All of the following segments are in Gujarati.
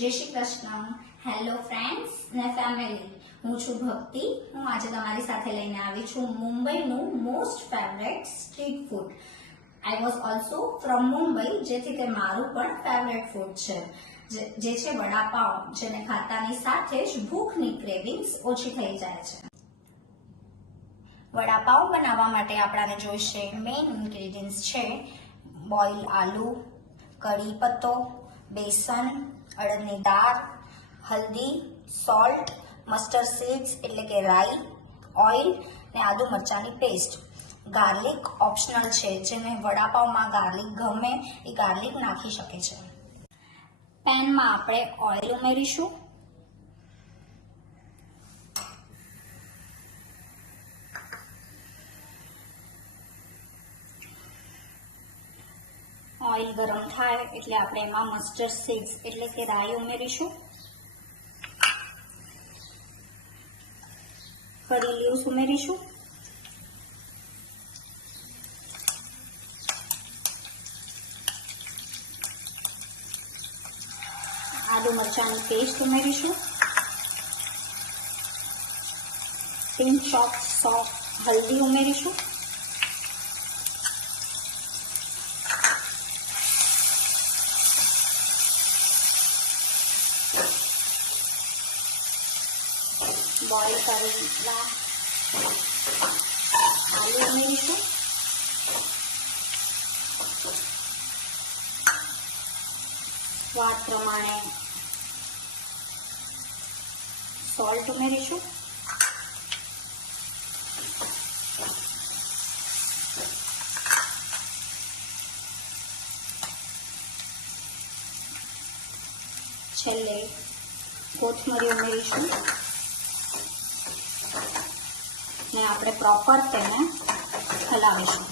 જય શ્રી કૃષ્ણ. હેલો ફ્રેન્ડ્સ ને ફેમિલી, હું છું ભક્તિ. હું આજે તમારી સાથે લઈને આવી છું મુંબઈનું most favourite street food. I was also from Mumbai, જેથી તે મારું પણ ફેવરેટ ફૂડ છે, જે છે વડાપાવ, જેને ખાતાની સાથે જ ભૂખની ક્રેવિંગ્સ ઓછી થઈ જાય છે. વડાપાવ બનાવવા માટે આપણાને જોઈશે મેઇન ઇન્ગ્રેડિયન્ટ્સ છે બોઇલ આલુ, કઢી પત્તો, બેસન, અડદની દાળ, હલ્દી, સોલ્ટ, મસ્ટર્ડ સીડ્સ એટલે કે રાઈ, ઓઇલ ને આદુ મરચાંની પેસ્ટ. ગાર્લિક ઓપ્શનલ છે, જેને વડાપાવમાં ગાર્લિક ગમે એ ગાર્લિક નાખી શકે છે. પેનમાં આપણે ઓઇલ ઉમેરીશું. ઓઇલ ગરમ થાય એટલે આપણે એમાં મસ્ટર્ડ સીડ્સ એટલે કે રાઈ ઉમેરીશું. કરી લીવ્સ ઉમેરીશું. આદુ મરચાંની પેસ્ટ ઉમેરીશું. પિંચ ઓફ સોફ્ટ હલ્દી ઉમેરીશું. બોઇલ કરેલા આલુ ઉમેરીશું. સ્વાદ પ્રમાણે સોલ્ટ ઉમેરીશું. છેલ્લે કોથમરી ઉમેરીશું ને આપણે પ્રોપર તેને હલાવીશું.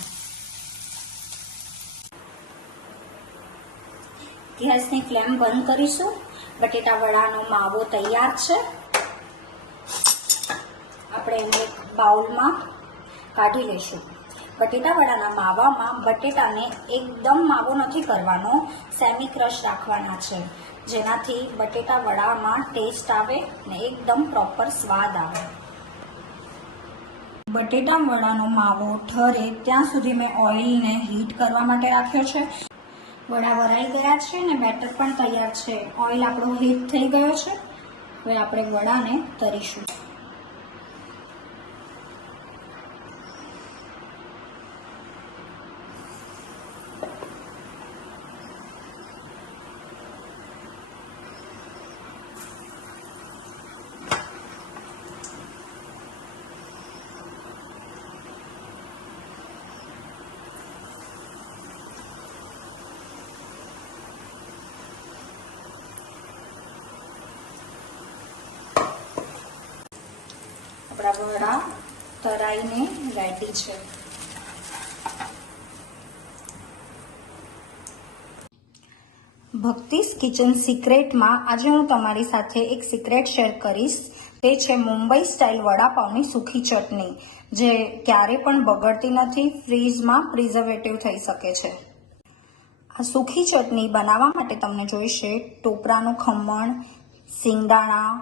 ગેસની ફ્લેમ બંધ કરીશું. બટેટા વડાનો માવો તૈયાર છે. આપણે એને બાઉલમાં કાઢી લઈશું. બટેટા વડાના માવામાં બટેટાને એકદમ માવો નથી કરવાનો, સેમી ક્રશ રાખવાના છે, જેનાથી બટેટા વડામાં ટેસ્ટ આવે ને એકદમ પ્રોપર સ્વાદ આવે. બટેટા વડાનો માવો ઠરે ત્યાં સુધી મેં ઓઇલને હીટ કરવા માટે રાખ્યો છે. વડા વરાઈ ગયા છે ને બેટર પણ તૈયાર છે. ઓઇલ આપણો હીટ થઈ ગયો છે. હવે આપણે વડાને તળીશું. આપણા વડા તળાઈને રેડી છે. ભક્તિસ કિચન સિક્રેટમાં આજે હું તમારી સાથે એક સિક્રેટ શેર કરીશ. તે છે મુંબઈ સ્ટાઇલ વડાપાવની સૂકી ચટણી, જે ક્યારે પણ બગડતી નથી, ફ્રીઝમાં પ્રિઝર્વેટિવ થઈ શકે છે. આ સૂકી ચટણી બનાવવા માટે તમને જોઈશે ટોપરાનું ખમણ, સિંગદાણા,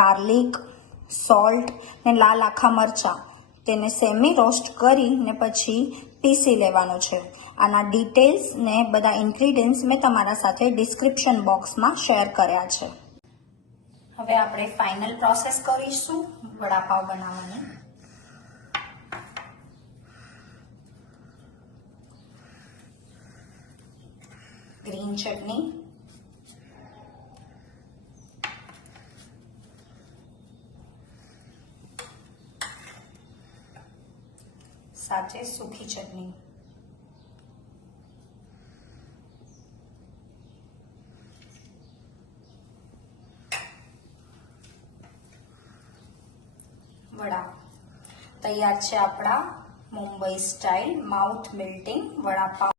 ગાર્લિક, સોલ્ટ ને લાલ આખા મરચાં. તેને સેમી રોસ્ટ કરીને પછી પીસી લેવાનું છે. આના ડિટેલ્સ ને બધા ઇન્ગ્રીડિયન્ટ્સ મેં તમારા સાથે ડિસ્ક્રિપ્શન બોક્સમાં શેર કર્યા છે. હવે આપણે ફાઇનલ પ્રોસેસ કરીશું વડાપાવ બનાવવાની. ગ્રીન ચટણી, સાથે સૂકી ચટણી. વડા તૈયાર છે. આપણા Mumbai style mouth melting vada pav.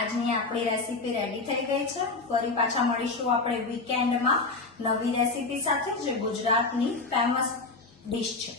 આજની આપણી રેસીપી રેડી થઈ ગઈ છે. ફરી પાછા મળીશું આપણે વીકેન્ડમાં નવી રેસીપી સાથે, જે ગુજરાતની ફેમસ ડિશ છે.